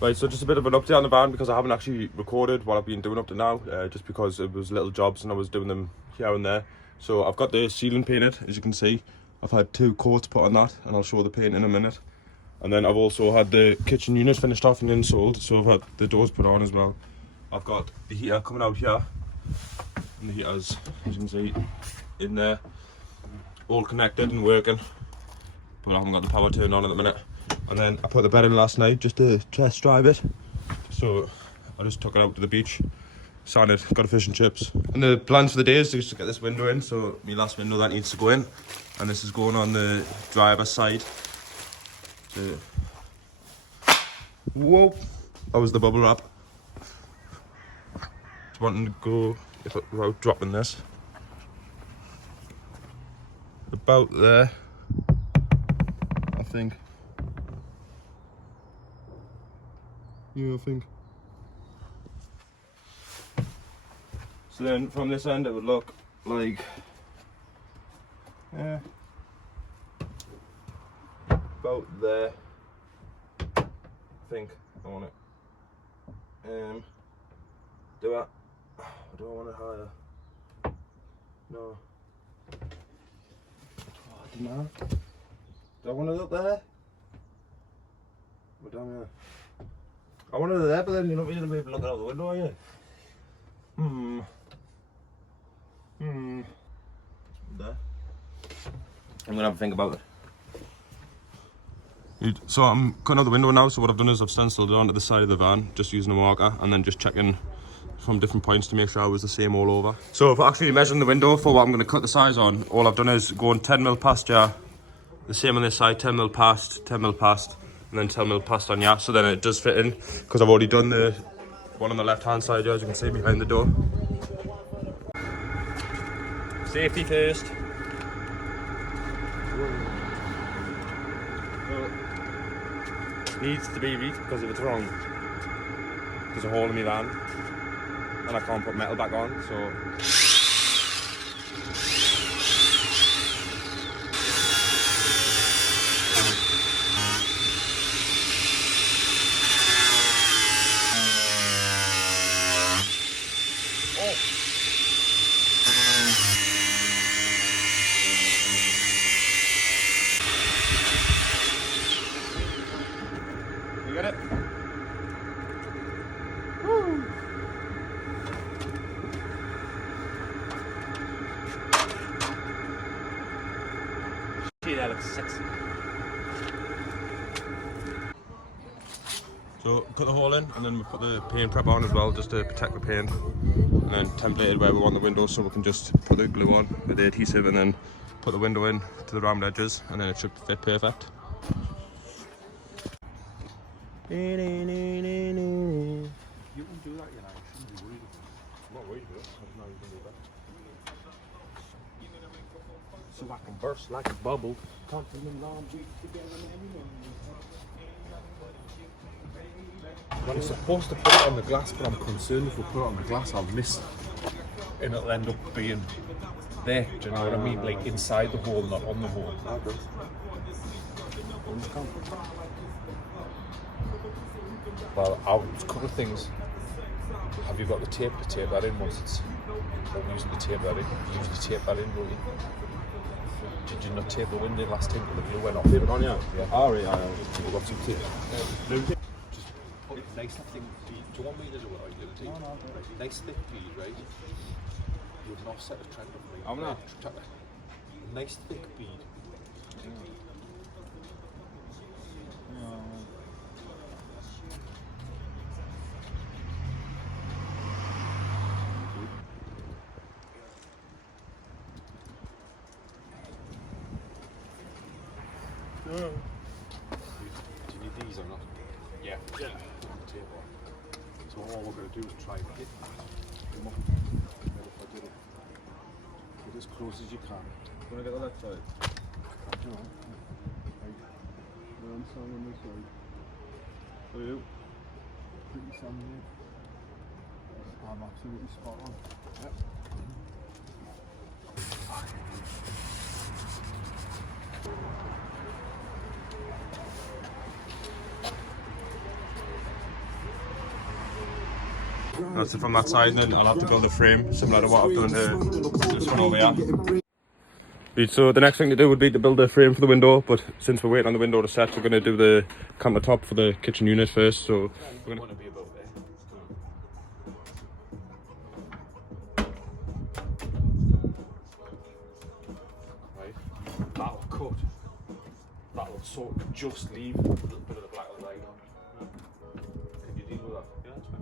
Right, so just a bit of an update on the van because I haven't actually recorded what I've been doing up to now, just because it was little jobs and I was doing them here and there. So I've got the ceiling painted, as you can see. I've had 2 coats put on that, and I'll show the paint in a minute. And then I've also had the kitchen unit finished off and installed, so I've had the doors put on as well. I've got the heater coming out here, and the heater's, as you can see, in there, all connected and working, but I haven't got the power turned on at the minute. And then I put the bed in last night just to test drive it, so I just took it out to the beach, sanded, got a fish and chips. And the plans for the day is just to get this window in, so my last window that needs to go in, and this is going on the driver's side. So, whoa, that was the bubble wrap. Just wanting to go without dropping this. About there, I think. Yeah, I think. So then from this end it would look like, yeah, about there, I think. I want it. Do I don't want it higher. No. Oh, no. Do I want it up there? Or down here? I wanted it there, but then you're not really looking out the window, are you? There. I'm gonna have a think about it. So I'm cutting out the window now, so what I've done is I've stenciled it onto the side of the van, just using a marker, and then just checking from different points to make sure I was the same all over. So if I actually measuring the window for what I'm gonna cut the size on, all I've done is going 10mm past here, the same on this side, 10mm past, 10mm past, and then 10mm past on here, so then it does fit in, because I've already done the one on the left hand side here, as you can see behind the door. Safety first. Needs to be reefed, because if it's wrong, there's a hole in my van and I can't put metal back on, so you get it? Woo! Gee, that looks sexy. So cut the hole in, and then we put the paint prep on as well, just to protect the paint, and then templated where we want the window, so we can just put the glue on with the adhesive and then put the window in to the round edges, and then it should fit perfect. You can do that, you know, you shouldn't be worried. I'm not worried about it, I know you can do that. So I can burst like a bubble. Can't you long week together anyway? Well, I'm supposed to put it on the glass, but I'm concerned if we put it on the glass, I'll miss it. And it'll end up being there, do you know what I mean? Like inside the hole, not on the hole. Okay. Well, a couple of things. Have you got the tape to tape that in once it's using the tape that in? You usually tape that in, don't you? Did you not tape the window last time till the glue went off? Tape it on, yeah? Yeah. Oh, right, we've got some tape. Just put a nice thick bead. Do you want me to do it or you do it? No. Nice thick bead, right? You would offset the trend of me. I'm not. Nice thick bead. Do you need these or not? Yeah. So all we're going to do is try and hit them up. Get as close as you can. You want to get the left side? No. I'm sorry on this side. What do you do? Pretty sun here. I'm absolutely spot on. Yep. That's it from that side, and then I'll have to build the frame similar to what I've done to this one over here. Right, so the next thing to do would be to build a frame for the window, but since we're waiting on the window to set, we're going to do the countertop for the kitchen unit first. So we're going to be above there. Right, that'll cut. That'll sort of just leave a little bit of the black line on. Can you deal with that? Yeah, that's fine.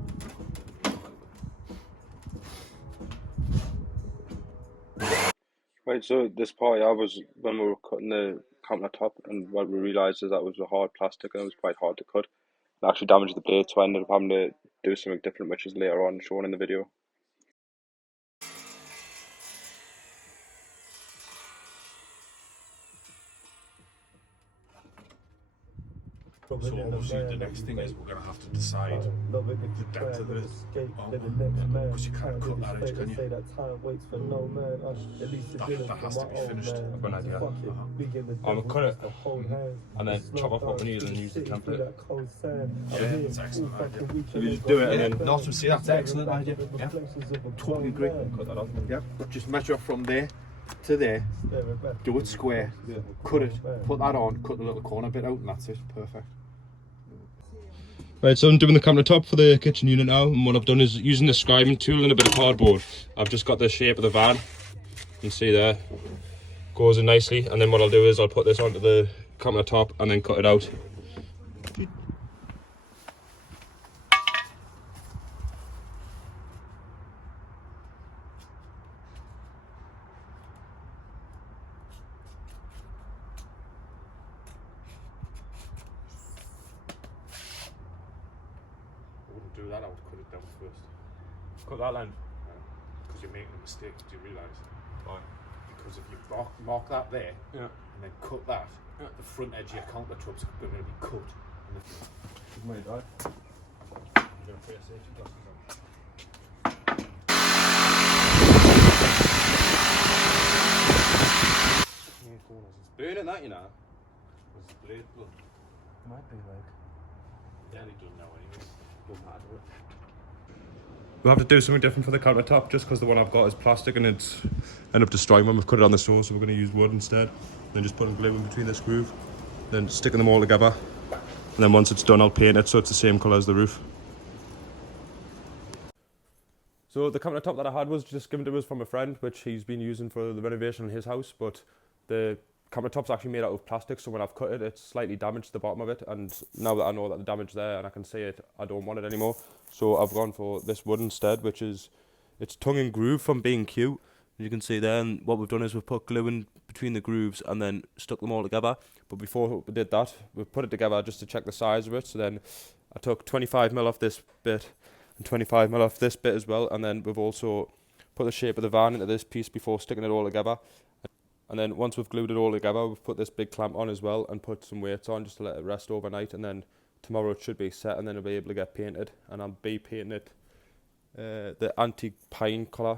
Right, so this part I was when we were cutting the countertop, and what we realised is that it was a hard plastic and it was quite hard to cut. It actually damaged the blade, so I ended up having to do something different, which is later on shown in the video. So obviously the next thing is we're going to have to decide the depth of it, because you can't cut that edge, can you? That has to be finished. I've got an idea. I will cut it and then chop off what we need and use the template. Yeah, that's excellent idea. So you just do it and then... No, so see, that's an excellent idea. Yeah, totally agree. Cut that off. Yeah, just measure from there to there, do it square, cut it, put that on, cut the little corner bit out, and that's it. Perfect. Right, so I'm doing the countertop for the kitchen unit now, and what I've done is using the scribing tool and a bit of cardboard. I've just got the shape of the van. You can see there, goes in nicely, and then what I'll do is I'll put this onto the countertop and then cut it out. Do that, I would cut it down first. Cut that line. Because you're making a mistake, do you realise? Why? Because if you mark that there, Yeah. and then cut that, the front edge of your countertop's going to be cut. And You're going to put your safety glasses on. It's burning that, you know. There's the blade blood. Might be like... Yeah, they don't know anyway. Doesn't matter. We'll have to do something different for the countertop just because the one I've got is plastic and it's end up destroying when we've cut it on the saw, so we're going to use wood instead. Then just putting glue in between this groove, then sticking them all together, and then once it's done I'll paint it so it's the same colour as the roof. So the countertop that I had was just given to us from a friend, which he's been using for the renovation in his house, but the countertop's actually made out of plastic, so when I've cut it, it's slightly damaged the bottom of it, and now that I know that the damage there and I can see it, I don't want it anymore. So I've gone for this wood instead, which is, it's tongue and groove from being cute. You can see there, and what we've done is we've put glue in between the grooves and then stuck them all together. But before we did that, we put it together just to check the size of it. So then I took 25mm off this bit and 25mm off this bit as well, and then we've also put the shape of the van into this piece before sticking it all together. And then once we've glued it all together, we've put this big clamp on as well and put some weights on just to let it rest overnight, and then tomorrow it should be set and then it'll be able to get painted, and I'll be painting it the antique pine colour